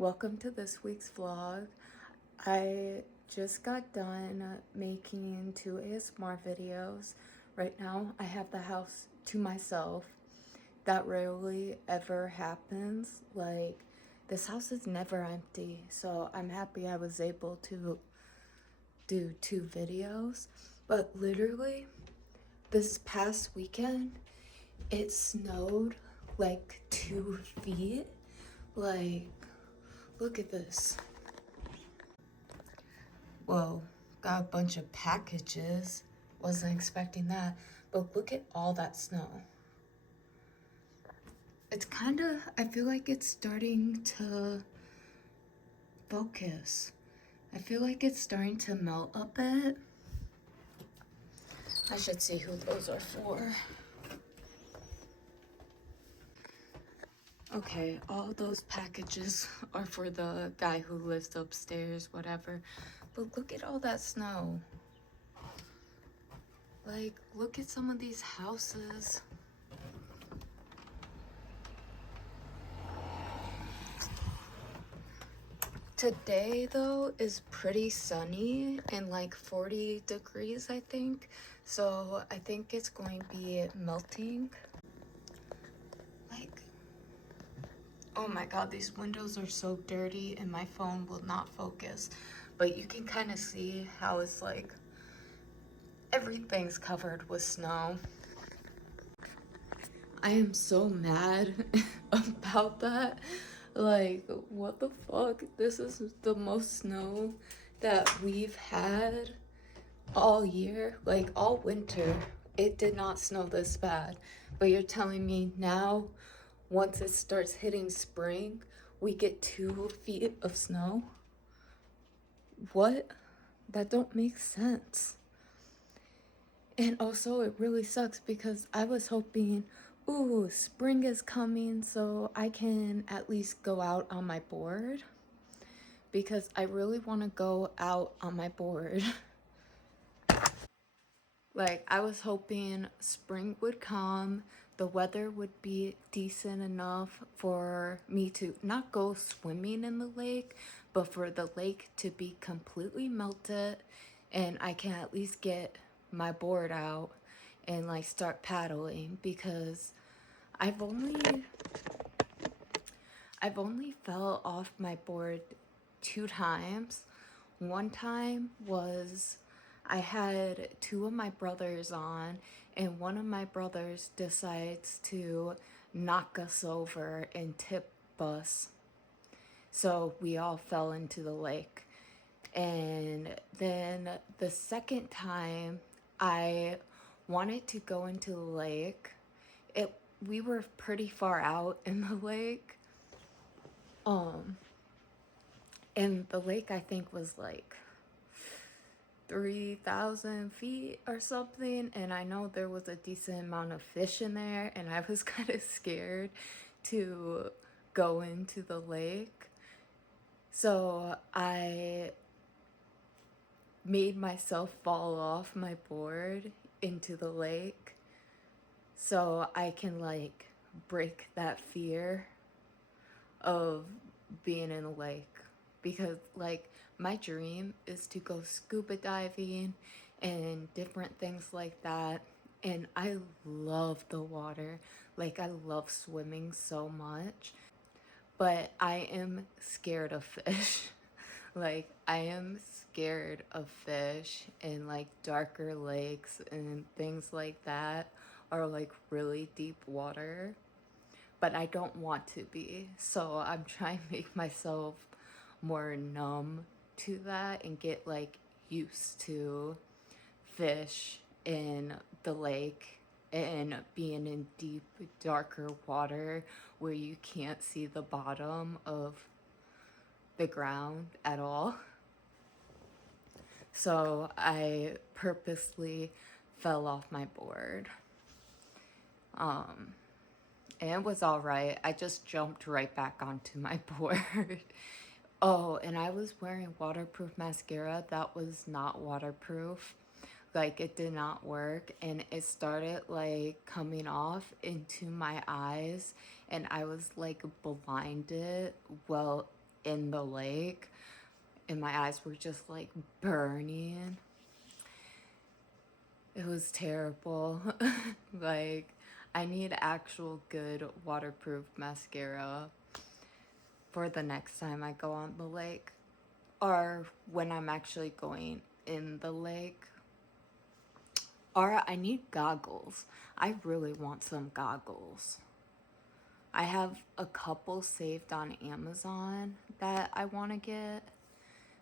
Welcome to this week's vlog. I just got done making 2 ASMR videos. Right now I have the house to myself. That rarely ever happens. Like, this house is never empty, so I'm happy I was able to do 2 videos. But literally this past weekend it snowed like 2 feet. Like, look at this. Whoa, got a bunch of packages. Wasn't expecting that. But look at all that snow. It's I feel like it's starting to focus. I feel like it's starting to melt a bit. I should see who those are for. Okay, all those packages are for the guy who lives upstairs, whatever. But look at all that snow. Like, look at some of these houses. Today, though, is pretty sunny and like 40 degrees, I think. So I think it's going to be melting. Like, oh my god, these windows are so dirty and my phone will not focus. But you can kind of see how it's like everything's covered with snow. I am so mad about that. Like, what the fuck? This is the most snow that we've had all year, like all winter. It did not snow this bad. But you're telling me now, once it starts hitting spring, we get 2 feet of snow? What? That don't make sense. And also, it really sucks because I was hoping, ooh, spring is coming so I can at least go out on my board. Because I really want to go out on my board. Like, I was hoping spring would come, the weather would be decent enough for me to not go swimming in the lake, but for the lake to be completely melted and I can at least get my board out and like start paddling, because I've only fell off my board 2 times. One time was I had 2 of my brothers on, and one of my brothers decides to knock us over and tip us. So we all fell into the lake. And then the second time I wanted to go into the lake. We were pretty far out in the lake. And the lake, I think, was like 3,000 feet or something, and I know there was a decent amount of fish in there, and I was kind of scared to go into the lake. So I made myself fall off my board into the lake so I can like break that fear of being in a lake. Because like, my dream is to go scuba diving and different things like that, and I love the water. Like, I love swimming so much, but I am scared of fish. Like, I am scared of fish in like darker lakes and things like that, or like really deep water. But I don't want to be, so I'm trying to make myself more numb to that and get like used to fish in the lake and being in deep, darker water where you can't see the bottom of the ground at all. So I purposely fell off my board. And it was all right. I just jumped right back onto my board. Oh, and I was wearing waterproof mascara that was not waterproof. Like, it did not work, and it started like coming off into my eyes, and I was like blinded. Well, in the lake, and my eyes were just like burning. It was terrible. Like, I need actual good waterproof mascara for the next time I go on the lake, or when I'm actually going in the lake. Or I need goggles. I really want some goggles. I have a couple saved on Amazon that I want to get,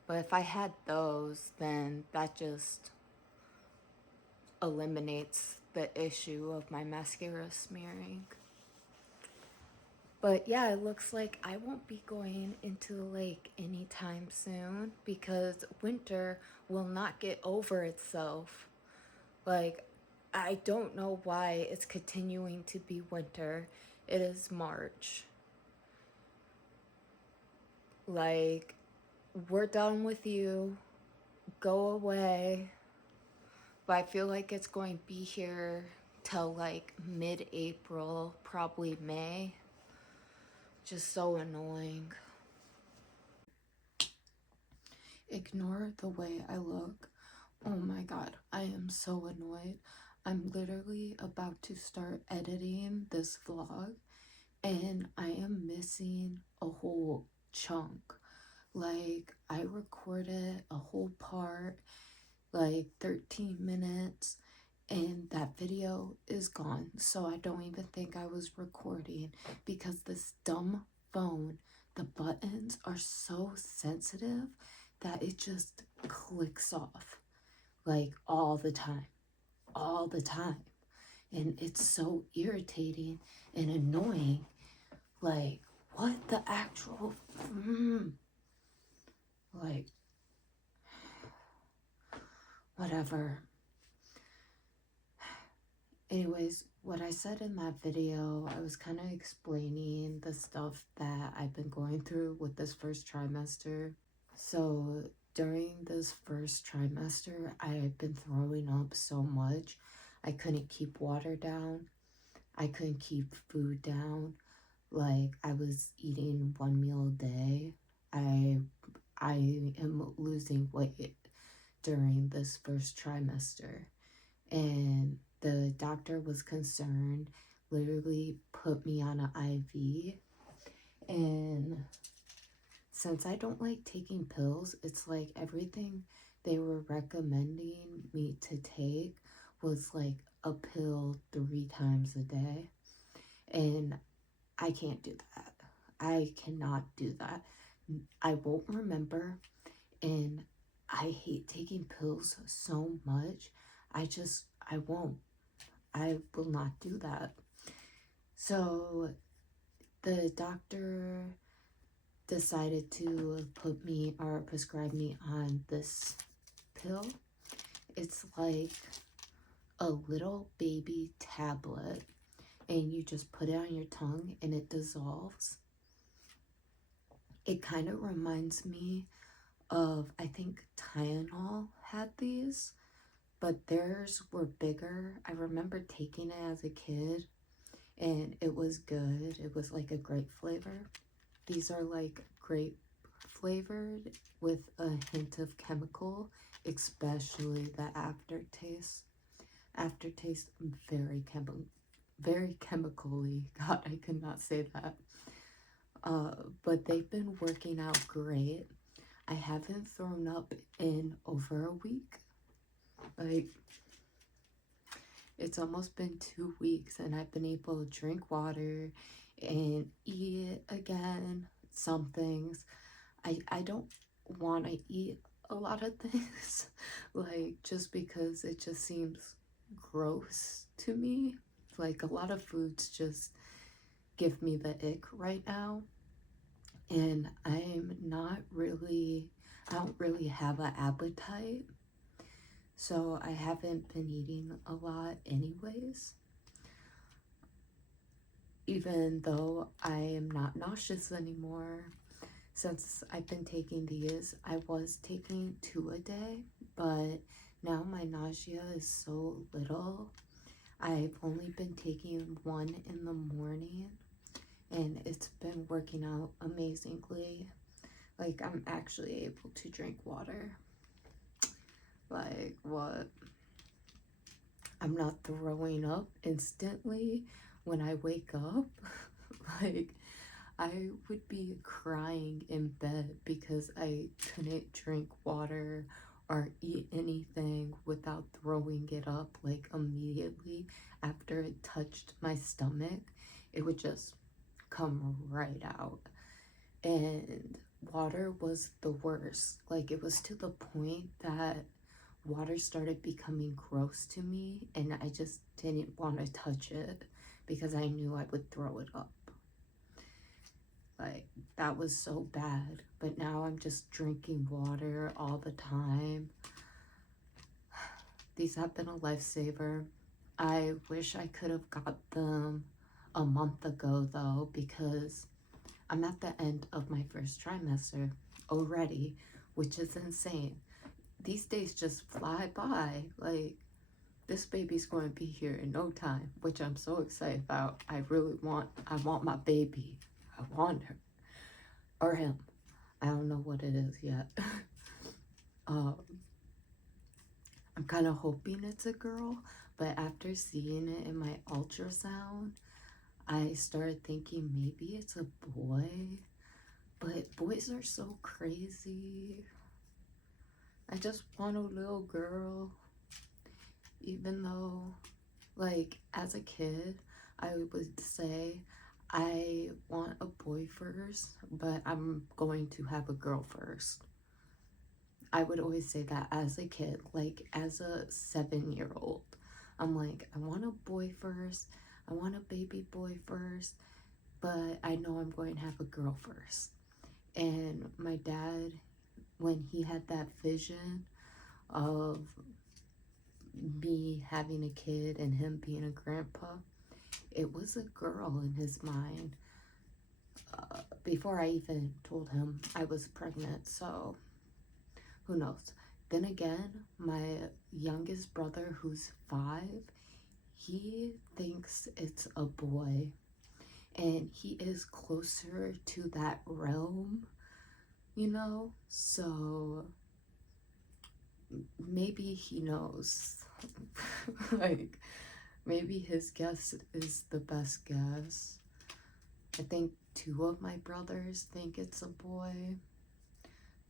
but if I had those, then that just eliminates the issue of my mascara smearing. But yeah, it looks like I won't be going into the lake anytime soon because winter will not get over itself. Like, I don't know why it's continuing to be winter. It is March. Like, we're done with you. Go away. But I feel like it's going to be here till like mid-April, probably May. Just so annoying. Ignore the way I look. Oh my god, I am so annoyed. I'm literally about to start editing this vlog and I am missing a whole chunk. Like, I recorded a whole part, like 13 minutes, and that video is gone. So I don't even think I was recording because this dumb phone, the buttons are so sensitive that it just clicks off, like all the time. And it's so irritating and annoying. Like, what the actual like, whatever. Anyways, what I said in that video, I was kind of explaining the stuff that I've been going through with this first trimester. So during this first trimester, I've been throwing up so much. I couldn't keep water down. I couldn't keep food down. Like, I was eating one meal a day. I am losing weight during this first trimester. And the doctor was concerned, literally put me on an IV. And since I don't like taking pills, it's like everything they were recommending me to take was like a pill 3 times a day. And I can't do that. I cannot do that. I won't remember, and I hate taking pills so much. I won't. I will not do that. So the doctor decided to put me or prescribe me on this pill. It's like a little baby tablet, and you just put it on your tongue and it dissolves. It kind of reminds me of, I think Tylenol had these, but theirs were bigger. I remember taking it as a kid and it was good. It was like a grape flavor. These are like grape flavored with a hint of chemical, especially the aftertaste. Aftertaste very chemically. God, I could not say that. But they've been working out great. I haven't thrown up in over a week. Like, it's almost been 2 weeks and I've been able to drink water and eat again. Some things. I don't want to eat a lot of things, like, just because it just seems gross to me. Like, a lot of foods just give me the ick right now. And I don't really have an appetite. So I haven't been eating a lot anyways. Even though I am not nauseous anymore. Since I've been taking these, I was taking 2 a day, but now my nausea is so little. I've only been taking 1 in the morning, and it's been working out amazingly. Like, I'm actually able to drink water. Like, what? I'm not throwing up instantly when I wake up. Like, I would be crying in bed because I couldn't drink water or eat anything without throwing it up like immediately after it touched my stomach. It would just come right out. And water was the worst. Like, it was to the point that water started becoming gross to me, and I just didn't want to touch it because I knew I would throw it up. Like, that was so bad. But now I'm just drinking water all the time. These have been a lifesaver. I wish I could have got them a month ago though, because I'm at the end of my first trimester already, which is insane. These days just fly by. Like, this baby's going to be here in no time, which I'm so excited about. I want my baby. I want her. Or him. I don't know what it is yet. I'm kind of hoping it's a girl, but after seeing it in my ultrasound, I started thinking maybe it's a boy. But boys are so crazy. I just want a little girl. Even though, like, as a kid, I would say I want a boy first, but I'm going to have a girl first. I would always say that as a kid, like as a 7-year-old. I'm like, I want a boy first, I want a baby boy first, but I know I'm going to have a girl first. And my dad, when he had that vision of me having a kid and him being a grandpa, it was a girl in his mind before I even told him I was pregnant. So who knows? Then again, my youngest brother, who's 5, he thinks it's a boy, and he is closer to that realm, you know? So maybe he knows. Like, maybe his guess is the best guess. I think 2 of my brothers think it's a boy.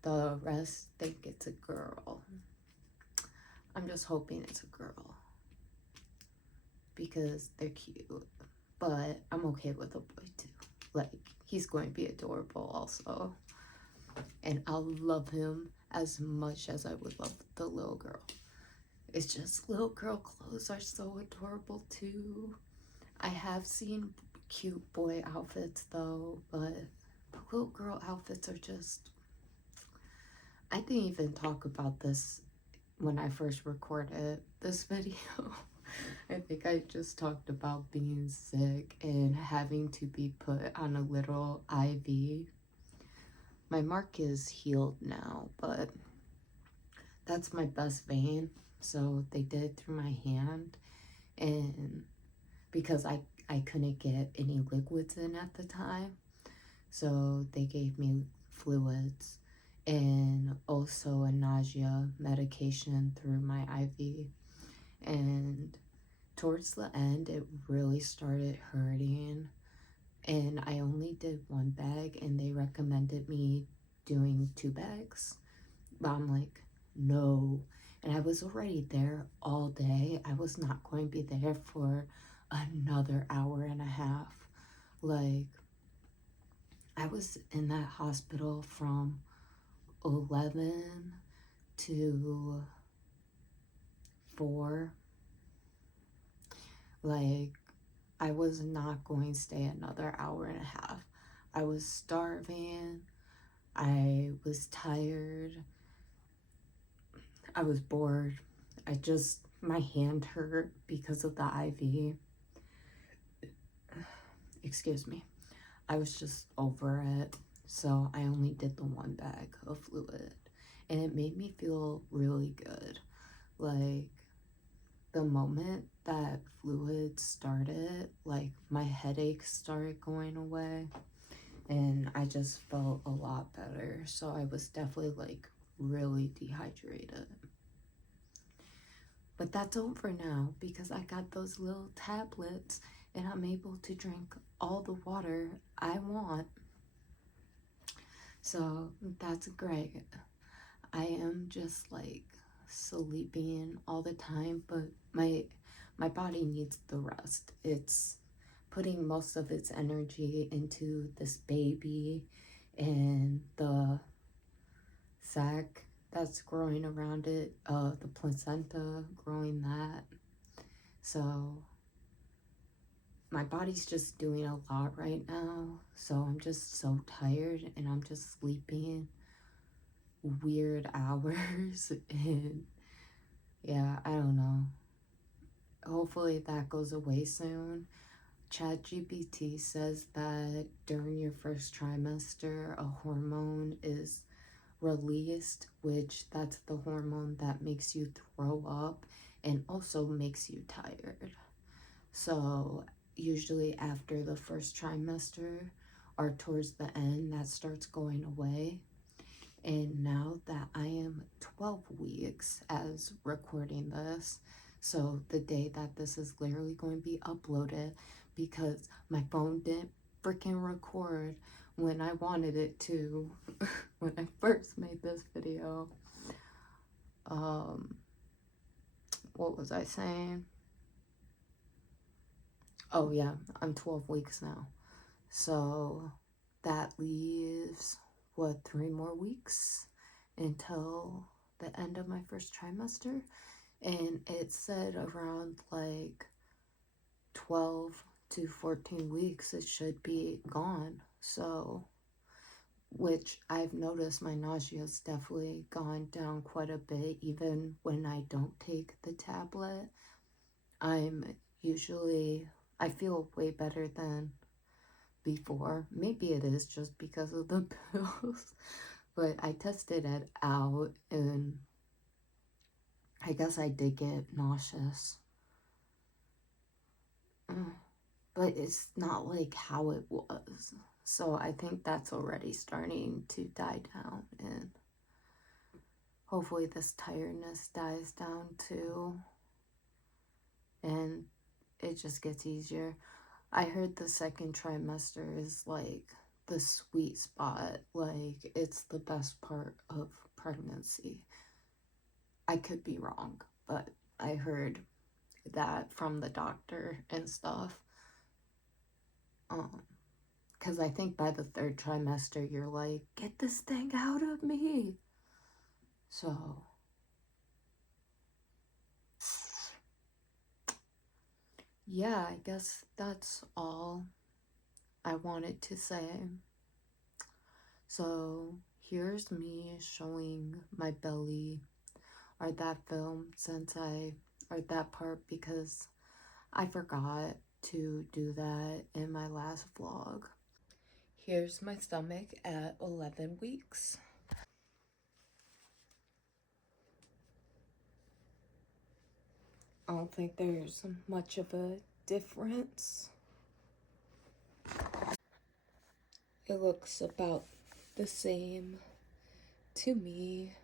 The rest think it's a girl. I'm just hoping it's a girl because they're cute. But I'm okay with a boy too. Like, he's going to be adorable also. And I'll love him as much as I would love the little girl. It's just little girl clothes are so adorable too. I have seen cute boy outfits though, but the little girl outfits are just... I didn't even talk about this when I first recorded this video. I think I just talked about being sick and having to be put on a little IV. My mark is healed now, but that's my best vein. So they did it through my hand, and because I couldn't get any liquids in at the time, so they gave me fluids and also a nausea medication through my IV. And towards the end, it really started hurting, and I only did 1 bag, and they recommended me doing 2 bags, but I'm like, no. And I was already there all day. I was not going to be there for another hour and a half. Like, I was in that hospital from 11 to 4. Like, I was not going to stay another hour and a half. I was starving. I was tired. I was bored. My hand hurt because of the IV. Excuse me. I was just over it. So I only did the 1 bag of fluid. And it made me feel really good. Like, the moment that fluid started, like, my headache started going away. and I just felt a lot better. So I was definitely like really dehydrated. But that's over now because I got those little tablets and I'm able to drink all the water I want. So that's great. I am just like sleeping all the time, but my body needs the rest. It's putting most of its energy into this baby and the sac that's growing around it, the placenta, growing that. So my body's just doing a lot right now. So I'm just so tired and I'm just sleeping weird hours and yeah, I don't know. Hopefully that goes away soon. ChatGPT says that during your first trimester, a hormone is released, which that's the hormone that makes you throw up and also makes you tired. So usually after the first trimester or towards the end, that starts going away. And now that I am 12 weeks as recording this, so the day that this is literally going to be uploaded, because my phone didn't freaking record when I wanted it to when I first made this video. What was I saying? Oh yeah, I'm 12 weeks now. So that leaves, what, 3 more weeks until the end of my first trimester. And it said around like 12 to 14 weeks it should be gone. So, which I've noticed my nausea's definitely gone down quite a bit. Even when I don't take the tablet, I'm usually, I feel way better than before. Maybe it is just because of the pills, but I tested it out and I guess I did get nauseous. But it's not like how it was. So I think that's already starting to die down, and hopefully this tiredness dies down too and it just gets easier. I heard the second trimester is like the sweet spot, like it's the best part of pregnancy. I could be wrong, but I heard that from the doctor and stuff. Because I think by the third trimester, you're like, get this thing out of me. So, yeah, I guess that's all I wanted to say. So, here's me showing my belly, or that film, or that part, because I forgot to do that in my last vlog. Here's my stomach at 11 weeks. I don't think there's much of a difference. It looks about the same to me.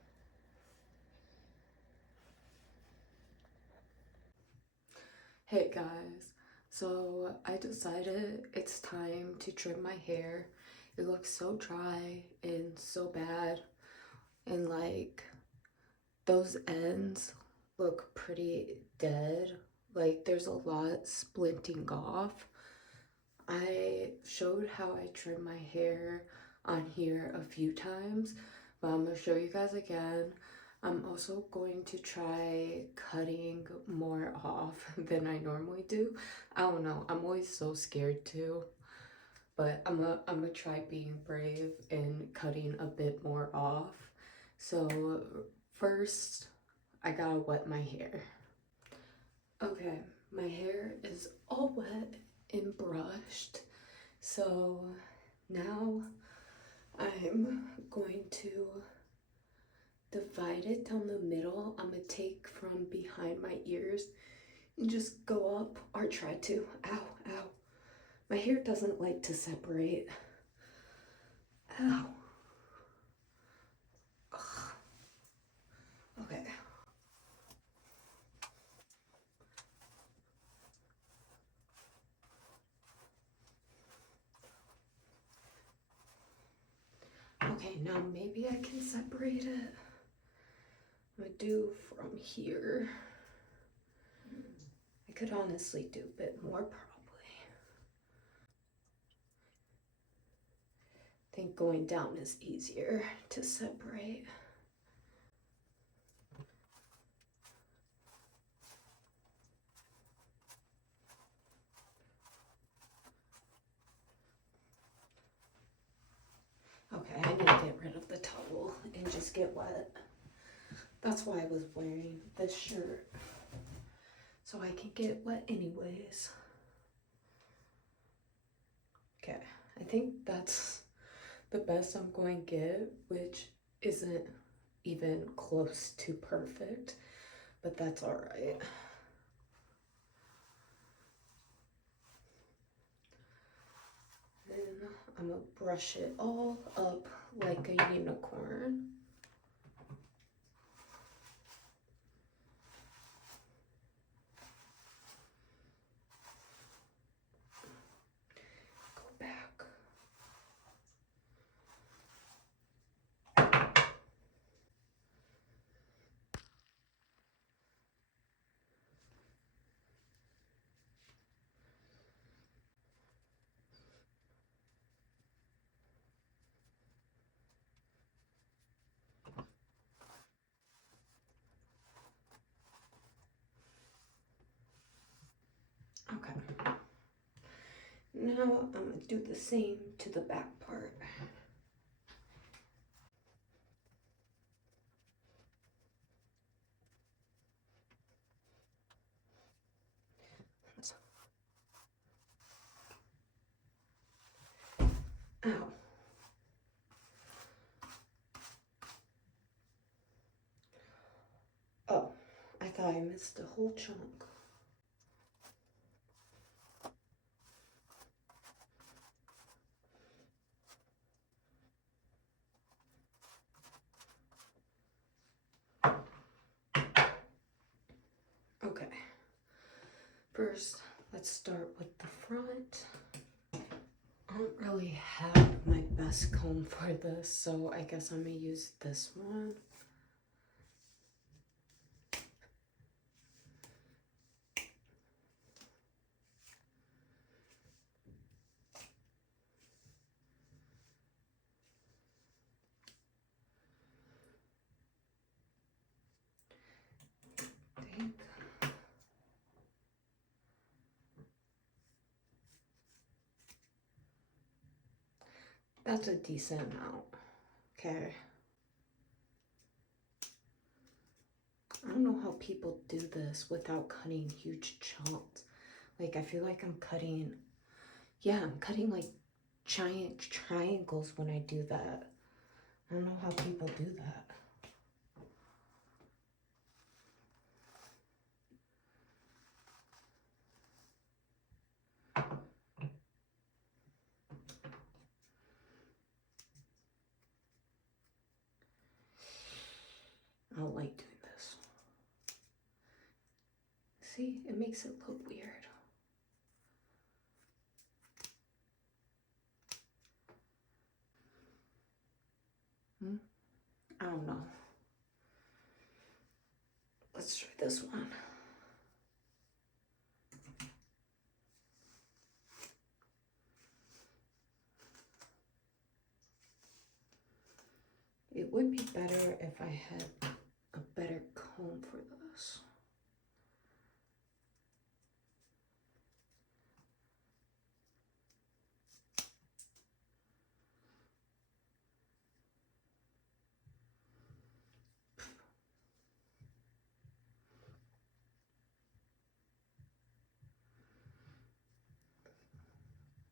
Hey guys, so I decided it's time to trim my hair. It looks so dry and so bad, and like those ends look pretty dead. Like there's a lot splinting off. I showed how I trim my hair on here a few times, but I'm gonna show you guys again. I'm also going to try cutting more off than I normally do. I don't know, I'm always so scared to, but I'm gonna try being brave and cutting a bit more off. So first, I gotta wet my hair. Okay, my hair is all wet and brushed. So now I'm going to divide it down the middle. I'm gonna take from behind my ears and just go up, or try to. Ow, ow. My hair doesn't like to separate. Ow. Ugh. Okay. Okay, now maybe I can separate it. I'm gonna do from here. I could honestly do a bit more probably. I think going down is easier to separate. Okay, I need to get rid of the towel and just get wet. That's why I was wearing this shirt, so I can get wet anyways. Okay, I think that's the best I'm going to get, which isn't even close to perfect, but that's all right. Then I'm gonna brush it all up like a unicorn. Go back. Okay. Now I'm gonna do the same to the back part. Ow. Oh, I thought I missed a whole chunk. Okay. First, let's start with the front. I don't really have my best comb for this, so I guess I'm gonna use this one. I think that's a decent amount. Okay. I don't know how people do this without cutting huge chunks. Like, I feel like I'm cutting, yeah, I'm cutting like giant triangles when I do that. I don't know how people do that. I don't like doing this. See, it makes it look weird. I don't know. Let's try this one. It would be better if I had a better comb for this.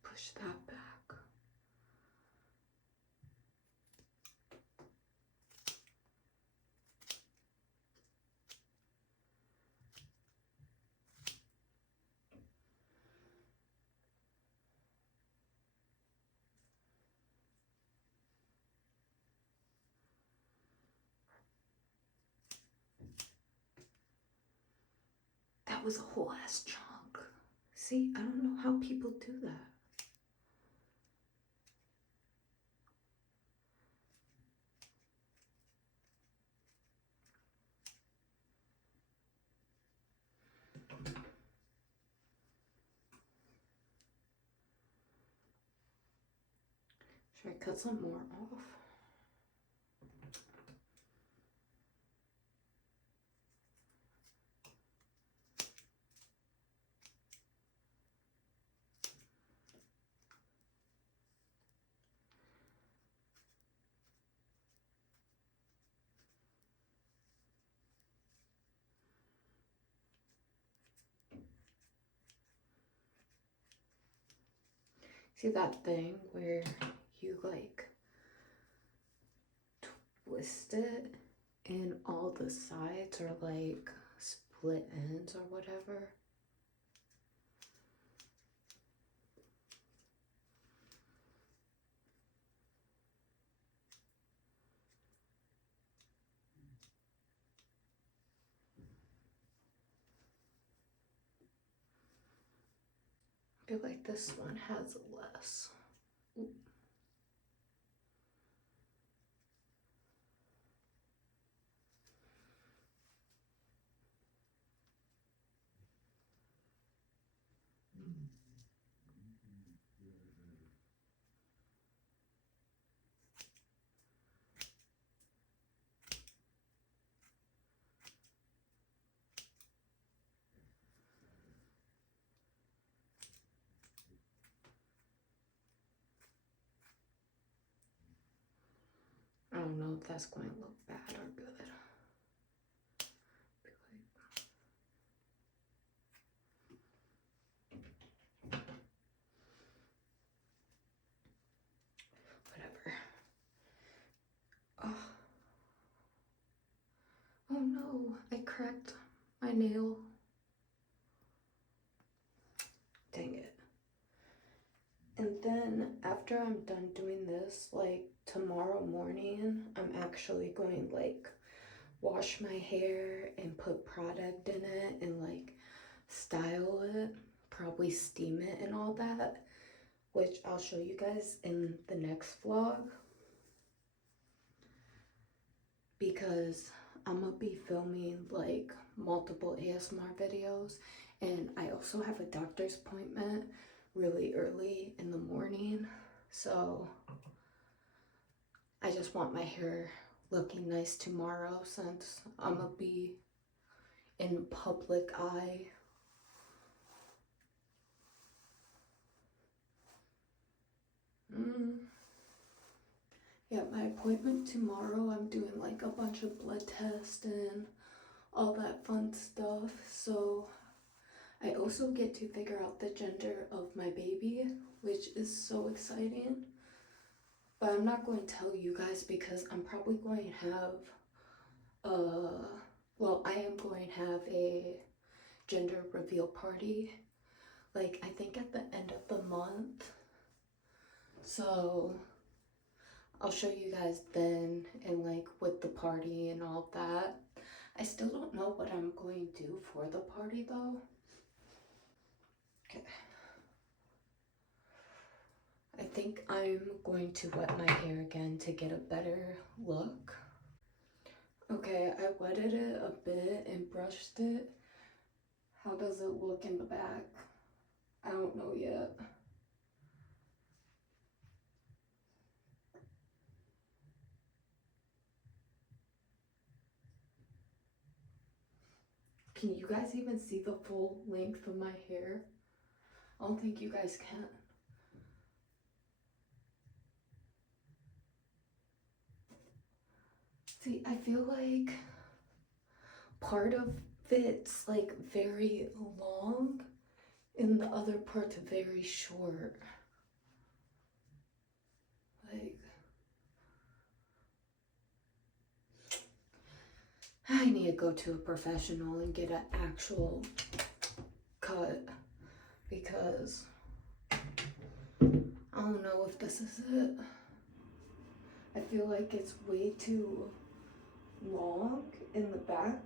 Push that back. that was a whole ass chunk. See, I don't know how people do that. Should I cut some more off? See that thing where you like twist it and all the sides are like split ends or whatever? I feel like this one has less. Ooh. I don't know if that's going to look bad or good. Whatever. Oh. Oh no, I cracked my nail. Dang it. And then after I'm done doing this, like tomorrow morning, I'm actually going like wash my hair and put product in it and like style it, probably steam it and all that, which I'll show you guys in the next vlog, because I'm gonna be filming like multiple ASMR videos, and I also have a doctor's appointment really early in the morning, so I just want my hair looking nice tomorrow since I'm gonna be in public eye. Yeah, my appointment tomorrow, I'm doing like a bunch of blood tests and all that fun stuff, so I also get to figure out the gender of my baby, which is so exciting. But I'm not going to tell you guys because I'm probably going to have I am going to have a gender reveal party, like I think at the end of the month. So I'll show you guys then, and like with the party and all that. I still don't know what I'm going to do for the party though. Okay. I think I'm going to wet my hair again to get a better look. Okay, I wetted it a bit and brushed it. How does it look in the back? I don't know yet. Can you guys even see the full length of my hair? I don't think you guys can. See, I feel like part of it's like very long and the other part's very short. Like, I need to go to a professional and get an actual cut because I don't know if this is it. I feel like it's way too long in the back,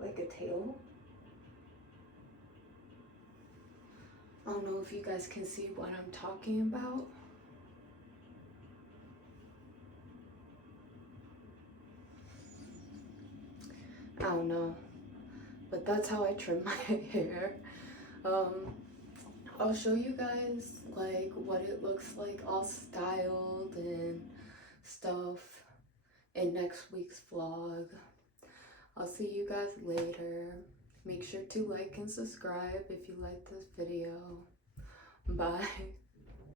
like a tail. I don't know if you guys can see what I'm talking about. I don't know, but that's how I trim my hair. I'll show you guys like what it looks like all styled and stuff in next week's vlog. I'll see you guys later. Make sure to like and subscribe if you like this video. Bye.